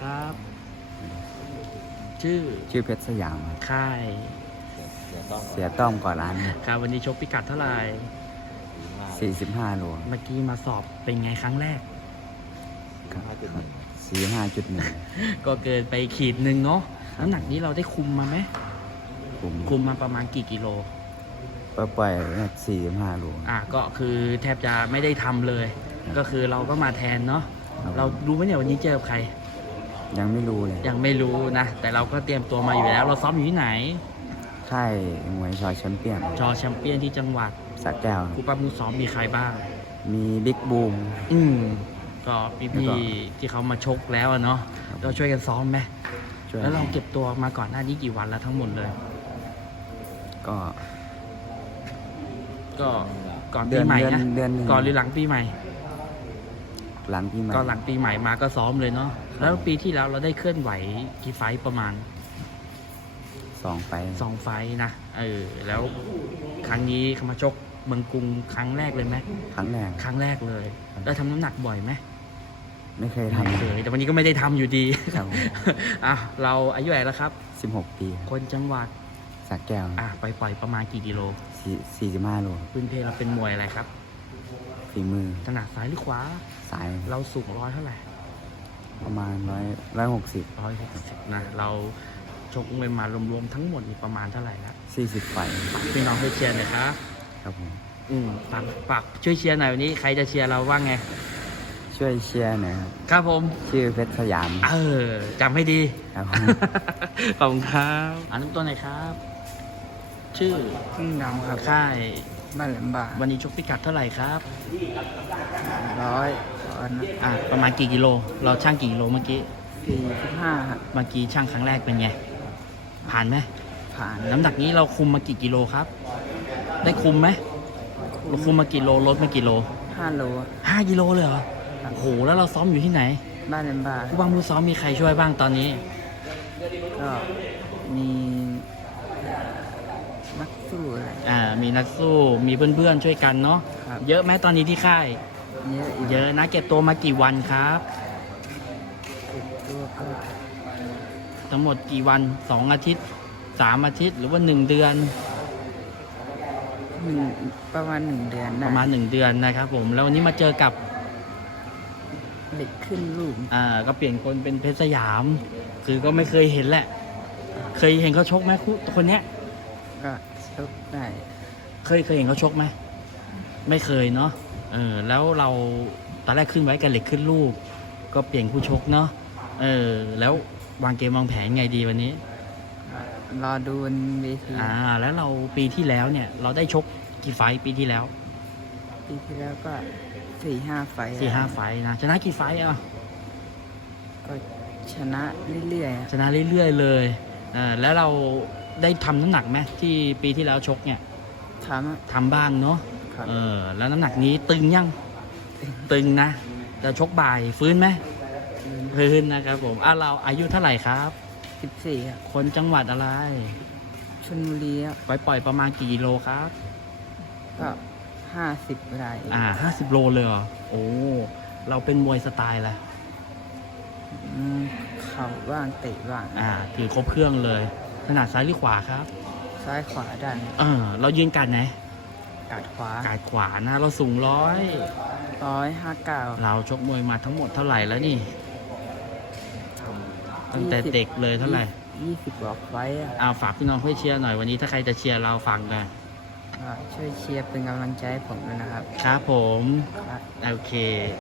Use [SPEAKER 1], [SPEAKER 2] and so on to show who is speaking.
[SPEAKER 1] ครับ ชื่อ
[SPEAKER 2] เพชรสยามครับ
[SPEAKER 1] ค่าย
[SPEAKER 2] เสียต้อมก่อนร้าน
[SPEAKER 1] ครับวันนี้ชกพิกัดเท่าไหร่
[SPEAKER 2] 45 โล
[SPEAKER 1] เมื่อกี้มาสอบเป็นไงครั้งแรก
[SPEAKER 2] 45.1
[SPEAKER 1] ก็เกินไปขีดหนึ่งเนาะน้ำหนักนี้เราได้คุมมาไหม
[SPEAKER 2] คุม
[SPEAKER 1] คุมมาประมาณกี่กิโล
[SPEAKER 2] ปล่อย45 โล
[SPEAKER 1] ก็คือแทบจะไม่ได้ทำเลย
[SPEAKER 2] ครับ
[SPEAKER 1] ก็คือเราก็มาแทนเนาะ
[SPEAKER 2] ครับ
[SPEAKER 1] เรารู้ไหมเนี่ยวันนี้เจอกับใคร
[SPEAKER 2] ยังไม่รู้เลย
[SPEAKER 1] ยังไม่รู้นะ แต่เราก็เตรียมตัวมาอยู่แล้ว เราซ้อมอยู่ที่ไหน
[SPEAKER 2] ค่ายมวยชอยแชมเปี้ยน
[SPEAKER 1] จอแชมเปี้ยนที่จังหวัด
[SPEAKER 2] สระแก้ว
[SPEAKER 1] ครูปั้มมือซ้อมมีใครบ้าง
[SPEAKER 2] มีบิ๊กบูม
[SPEAKER 1] ก็
[SPEAKER 2] แล้ว
[SPEAKER 1] พี่
[SPEAKER 2] ก็
[SPEAKER 1] ๆที่เขามาชกแล้วอะเนาะ
[SPEAKER 2] ครับ
[SPEAKER 1] เราช่วยกันซ้อมไหม
[SPEAKER 2] ช่วย
[SPEAKER 1] แล้วเราเก็บตัวมาก่อนหน้านี้กี่วันแล้วทั้งหมดเลย
[SPEAKER 2] ก็
[SPEAKER 1] ก็ก่อนปีใหม่นะ
[SPEAKER 2] เดือนหนึ่ง
[SPEAKER 1] ก่อนหรือหลังปีใหม่
[SPEAKER 2] หลังพี่ใหม่
[SPEAKER 1] ก็หลังปีใหม่มาก็ซ้อมเลยเนาะ แล้วปีที่แล้วเราได้เคลื่อนไหวกี่ไฟต์ประมาณ
[SPEAKER 2] 2 ไป
[SPEAKER 1] 2 ไฟต์นะ แล้วครั้งนี้เขามาชกเมืองกรุงครั้งแรกเลยไหม
[SPEAKER 2] ครั้งแรก
[SPEAKER 1] ครั้งแรกเลย แล้วทำน้ำหนักบ่อยไหม
[SPEAKER 2] ไม่เคย
[SPEAKER 1] ไม่
[SPEAKER 2] ทำ
[SPEAKER 1] เคยแต่วันนี้ก็ไม่ได้ทำอยู่ดี
[SPEAKER 2] ครับ
[SPEAKER 1] เราอายุเท่าไหร่แล้วครับ
[SPEAKER 2] 16 ปี
[SPEAKER 1] คนจังหวัด
[SPEAKER 2] สระแก้ว
[SPEAKER 1] ไปปล่อยประมาณกี่กิโล
[SPEAKER 2] 45 โล
[SPEAKER 1] พื้นเพเราเป็นมวยอะไรครับ
[SPEAKER 2] ฝีมือ
[SPEAKER 1] ถนัดซ้ายหรือขวา
[SPEAKER 2] สาย
[SPEAKER 1] เราสูงเท่าไหร่
[SPEAKER 2] ประมาณ160
[SPEAKER 1] 160นะ เราชกมวยมารวมๆทั้งหมดนี่ประมาณเท่าไหร่ละ
[SPEAKER 2] 40 ไฟ
[SPEAKER 1] พี่น้องช่วยเชียร์หน่อยครับ
[SPEAKER 2] ครับผม
[SPEAKER 1] ฝากช่วยเชียร์หน่อยวันนี้ใครจะเชียร์เราว่างไง
[SPEAKER 2] ช่วยเชียร์หน่อยครับ
[SPEAKER 1] ครับผม
[SPEAKER 2] ชื่อเพชรสยาม
[SPEAKER 1] จำให้ดี
[SPEAKER 2] ครับผม
[SPEAKER 1] ขอบคุณครับน้ำต้นหน่อยครับ ชื่อ
[SPEAKER 3] พึ่งดำครับ
[SPEAKER 1] ค่าย
[SPEAKER 3] บ้านแหลมบ่า
[SPEAKER 1] วันนี้ชกพิกัดเท่าไหร่ครับ
[SPEAKER 3] 100 ตอนนั้น
[SPEAKER 1] ประมาณกี่กิโล เราช่างกี่กิโลเมื่อกี้
[SPEAKER 3] 45ครับ
[SPEAKER 1] เมื่อกี้ช่างครั้งแรกเป็นไง ผ่านไหม
[SPEAKER 3] ผ่าน
[SPEAKER 1] น้ำหนักนี้เราคุมมากี่กิโลครับ ได้คุมไหมเราคุมมากี่โลลดมากี่โล
[SPEAKER 3] 5 โล
[SPEAKER 1] 5 กิโลเลยเหรอ โอ้โห แล้วเราซ้อมอยู่ที่ไหน
[SPEAKER 3] บ้านแหลมบ่า
[SPEAKER 1] ผู้บังผู้ซ้อมมีใครช่วยบ้างตอนนี้
[SPEAKER 3] ก็มีนักสู้อะไร
[SPEAKER 1] มีนักสู้ มีเพื่อนๆช่วยกันเนาะ
[SPEAKER 3] ครับ
[SPEAKER 1] เยอะไหมตอนนี้ที่ค่าย
[SPEAKER 3] เยอะอีก
[SPEAKER 1] เยอะนะ เก็บตัวมากี่วันครับ
[SPEAKER 3] ตัวก็
[SPEAKER 1] ทั้งหมดกี่วัน 2 อาทิตย์ 3 อาทิตย์ หรือว่า 1 เดือน
[SPEAKER 3] ประมาณ 1 เดือน
[SPEAKER 1] ป
[SPEAKER 3] นะ
[SPEAKER 1] ระมาณ 1 เดือนนะครับผม แล้ววันนี้มาเจอกับ
[SPEAKER 3] เหล็กขึ้นลูก
[SPEAKER 1] ก็เปลี่ยนคนเป็นเพชรสยาม คือก็ไม่เคยเห็นแหละ เคยเห็นเขาชกไหมคนเนี้ย
[SPEAKER 3] ก็ชกได้
[SPEAKER 1] เคยเห็นเขาชกไหม ไม่เคยเนาะ แล้วเราตอนแรกขึ้นไว้กันเหล็กขึ้นรูป ก็เปลี่ยนผู้ชกเนาะ แล้ววางเกมวางแผนไงดีวันนี้
[SPEAKER 3] รอดูบนเวที
[SPEAKER 1] แล้วเราปีที่แล้วเนี่ย เราได้ชกกี่ไฟต์ปีที่แล้ว
[SPEAKER 3] ปีที่แล้วก็ 4-5 ไฟล์
[SPEAKER 1] 4-5 ไฟต์นะ ชนะกี่ไฟต์อ่ะ
[SPEAKER 3] ก็ชนะเรื่อยๆ
[SPEAKER 1] ชนะเรื่อยๆเลยแล้วเราได้ทำน้ำหนักไหมที่ปีที่แล้วชกเนี่ย
[SPEAKER 3] ถาม
[SPEAKER 1] ทำบ้างเนาะ
[SPEAKER 3] ครับ
[SPEAKER 1] แล้วน้ำหนักนี้ตึงยัง ตึงนะจะชกบ่ายฟื้นไหมฟื้นนะครับผมเราอายุเท่าไหร่ครับ
[SPEAKER 3] 14ครับ
[SPEAKER 1] คนจังหวัดอะไร
[SPEAKER 3] ชลบุรีครับ
[SPEAKER 1] ปล่อยประมาณกี่กิโลครับ
[SPEAKER 3] ก็50 ได้
[SPEAKER 1] 50 โลเลยเหรอโอ้เราเป็นมวยสไตล์อะไร
[SPEAKER 3] เข่าบ้างเตะบ้าง
[SPEAKER 1] คือครบเครื่องเลยถนัดซ้ายหรือขวาครับ
[SPEAKER 3] ซ้ายขวาด้าน
[SPEAKER 1] เรายืนกันไหน
[SPEAKER 3] กาดขวาก
[SPEAKER 1] าดขวานะเราสูง
[SPEAKER 3] 159
[SPEAKER 1] เราชกมวยมาทั้งหมดเท่าไหร่แล้วนี่ ตั้งแต่เด็กเลยเท่าไหร่
[SPEAKER 3] 20กว่าไฟต์อะ
[SPEAKER 1] ฝากพี่น้องช่วยเชียร์หน่อยวันนี้ถ้าใครจะเชียร์เราฟังกัน
[SPEAKER 3] ก็ช่วยเชียร์เป็นกำลังใจให้ผมด้วยนะครับ
[SPEAKER 1] ครับผม
[SPEAKER 3] ครับ
[SPEAKER 1] โอเค